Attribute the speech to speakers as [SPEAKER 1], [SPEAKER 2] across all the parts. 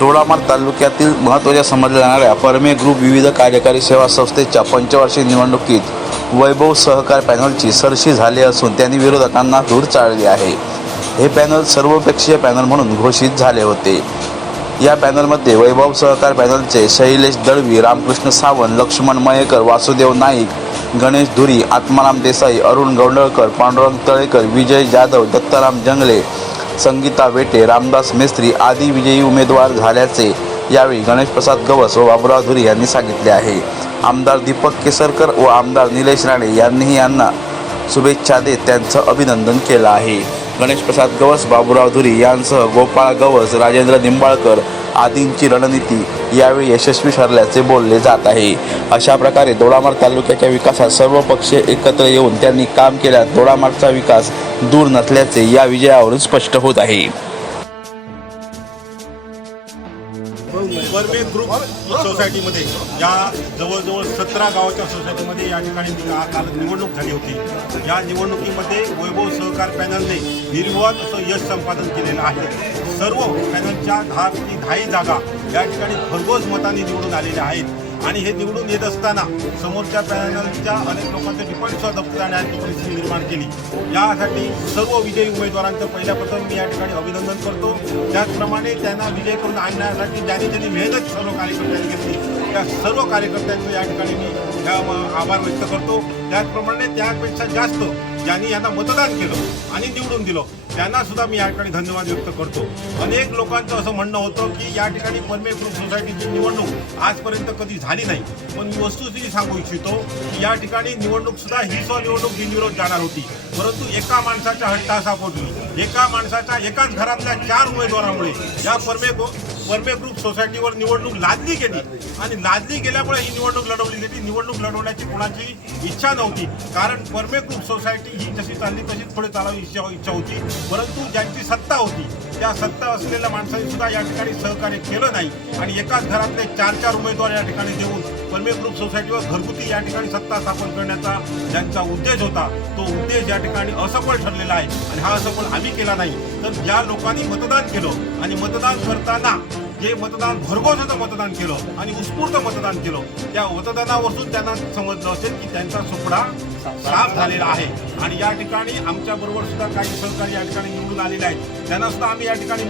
[SPEAKER 1] दोडामार तालुक्यातील महत्त्वाच्या समजल्या जाणाऱ्या परमे ग्रुप विविध कार्यकारी सेवा संस्थेच्या पंचवार्षिक निवडणुकीत वैभव सहकार पॅनलची सरशी झाली असून त्यांनी विरोधकांना धूर चाळली आहे. हे पॅनल सर्वपेक्षीय पॅनल म्हणून घोषित झाले होते. या पॅनलमध्ये वैभव सहकार पॅनलचे शैलेश दळवी रामकृष्ण सावंत लक्ष्मण मयेकर वासुदेव नाईक गणेश धुरी आत्माराम देसाई अरुण गौंडळकर पांडुरंग तळेकर विजय जाधव दत्ताराम जंगले संगीता वेटे रामदास मेस्त्री आदी विजयी उमेदवार झाल्याचे यावेळी गणेशप्रसाद गवस व बाबुराव धुरी यांनी सांगितले आहे. आमदार दीपक केसरकर व आमदार निलेश राणे यांनीही यांना शुभेच्छा देत त्यांचं अभिनंदन केलं आहे. गणेशप्रसाद गवस बाबुराव धुरी यांसह गोपाळ गवस राजेंद्र निंबाळकर आदींची रणनीती यावेळी यशस्वी ठरल्याचे बोलले जात आहे. अशा प्रकारे दोडामार्ग तालुक्याच्या विकासात सर्व पक्ष एकत्र येऊन त्यांनी काम केल्यास दोडामार्गचा विकास दूर नसल्याचे या विजयावरून स्पष्ट होत आहे.
[SPEAKER 2] ग्रुप सोसायटीमध्ये या जवळजवळ सतरा गावाच्या सोसायटीमध्ये या ठिकाणी काल निवडणूक झाली होती. या निवडणुकीमध्ये वैभव सहकार पॅनलने निर्विवाद असं यश संपादन केलेलं आहे. सर्व पॅनलच्या दहा पैकी दहाही जागा या ठिकाणी भरघोस मताने निवडून आलेल्या आहेत. आणि हे निवडून येत असताना समोरच्या पॅनलच्या अनेक लोकांचे डिपॉझिट सुद्धा दप्तराने आणखी परिस्थिती निर्माण केली. यासाठी सर्व विजयी उमेदवारांचं पहिल्याप्रथम मी या ठिकाणी अभिनंदन करतो. त्याचप्रमाणे त्यांना विजय करून आणण्यासाठी ज्यांनी ज्यांनी मेहनत सर्व कार्यकर्त्यांनी घेतली त्या सर्व कार्यकर्त्यांचं या ठिकाणी मी आभार व्यक्त करतो. त्याचप्रमाणे त्यापेक्षा जास्त ज्यांनी यांना मतदान केलं आणि निवडून दिलं त्यांना सुद्धा मी या ठिकाणी धन्यवाद व्यक्त करतो. अनेक लोकांचं असं म्हणणं होतं की या ठिकाणी पनमे ग्रुप सोसायटीची निवडणूक आजपर्यंत कधी झाली नाही. पण मी वस्तुस्थिती सांगू इच्छितो की या ठिकाणी निवडणूक सुद्धा ही सो निवडणूक बिनविरोध जाणार होती. परंतु एका माणसाच्या हट्टासापोटी एका माणसाच्या एकाच घरातल्या चार उमेदवारामुळे या परमे बर्मे ग्रुप सोसायटीवर निवडणूक लादली गेली. आणि लादली गेल्यामुळे ही निवडणूक लढवली गेली. निवडणूक लढवण्याची कोणाची इच्छा नव्हती. कारण बर्मे ग्रुप सोसायटी ही जशी चालली तशीच पुढे चालावी इच्छा इच्छा होती. परंतु ज्यांची सत्ता होती त्या सत्ता असलेल्या माणसांनी सुद्धा या ठिकाणी सहकार्य केलं नाही. आणि एकाच घरातले चार चार उमेदवार या ठिकाणी देऊन बर्मे ग्रुप सोसायटीवर घरगुती या ठिकाणी सत्ता स्थापन करण्याचा ज्यांचा उद्देश होता तो उद्देश या ठिकाणी असफल ठरलेला आहे. आणि हा असफल आम्ही केला नाही. तर ज्या लोकांनी मतदान केलं आणि मतदान करताना जे मतदान भरघोस होतं मतदान केलं आणि उत्स्फूर्त मतदान केलं. त्या मतदानावरून त्यांना समजलं असेल की त्यांचा सुपडा साफ झालेला आहे. आणि या ठिकाणी आमच्या बरोबर सुद्धा काही सहकारी या ठिकाणी निवडून आलेले आहेत. त्यांना सुद्धा आम्ही या ठिकाणी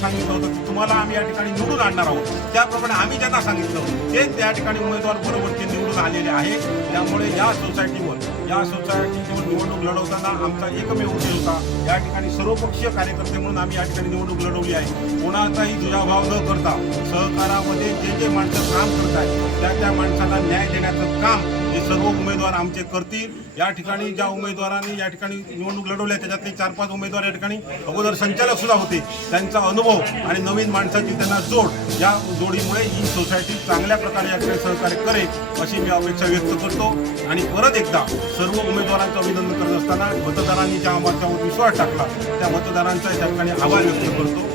[SPEAKER 2] सांगितलं होतं की तुम्हाला आम्ही या ठिकाणी निवडून आणणार आहोत. त्याप्रमाणे आम्ही ज्यांना सांगितलं ते त्या ठिकाणी उमेदवार बरोबर ते निवडून आलेले आहे. त्यामुळे या सोसायटीवर या सोसायटीवर निवडणूक लढवताना आमचा एकमेव उद्देश होता. या ठिकाणी सर्वपक्षीय कार्यकर्ते म्हणून आम्ही या ठिकाणी निवडणूक लढवली आहे. कोणाचाही दुजाभाव न करता सहकारामध्ये जे जे माणसं काम करत आहेत त्या त्या माणसांना न्याय देण्याचं काम हे सर्व उमेदवार आमचे करतील या ठिकाणी ज्या उमेदवारांनी या ठिकाणी निवडणूक लढवल्या त्याच्यातले चार पाच उमेदवार या ठिकाणी अगोदर संचालक सुद्धा होते. त्यांचा अनुभव आणि नवीन माणसाची त्यांना जोड या जोडीमुळे ही सोसायटी चांगल्या प्रकारे या ठिकाणी सहकार्य करेल अशी मी अपेक्षा व्यक्त करतो. आणि परत एकदा सर्व उमेदवारांचं अभिनंदन करत असताना मतदारांनी ज्या आमच्यावर विश्वास टाकला त्या मतदारांचा या ठिकाणी आभार व्यक्त करतो.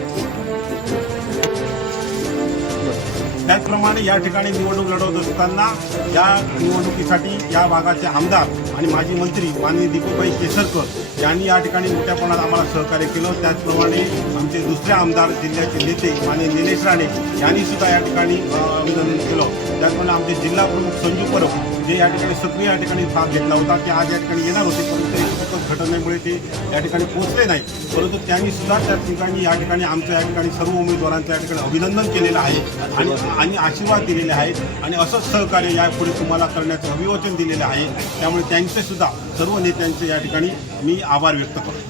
[SPEAKER 2] त्याचप्रमाणे या ठिकाणी निवडणूक लढवत असताना या निवडणुकीसाठी या भागाचे आमदार आणि माजी मंत्री माननीय दीपकभाई केसरकर यांनी या ठिकाणी मोठ्या प्रमाणात आम्हाला सहकार्य केलं. त्याचप्रमाणे आमचे दुसरे आमदार जिल्ह्याचे नेते माननीय निलेश राणे यांनी सुद्धा या ठिकाणी अभिनंदन केलं. त्याचप्रमाणे आमचे जिल्हा प्रमुख संजू परब जे या ठिकाणी सक्रिय या ठिकाणी भाग घेतला होता ते आज या ठिकाणी येणार होते. परंतु एकच घटनेमुळे ते या ठिकाणी पोहोचले नाही परंतु त्यांनी सुद्धा त्या ठिकाणी या ठिकाणी आमच्या या ठिकाणी सर्व उमेदवारांचं या ठिकाणी अभिनंदन केलेलं आहे आणि आणि आशीर्वाद दिलेले आहेत. आणि असंच सहकार्य यापुढे तुम्हाला करण्याचं अभिवचन दिलेलं आहे. त्यामुळे त्यांचे सुद्धा सर्व नेत्यांचे या ठिकाणी मी आभार व्यक्त करतो.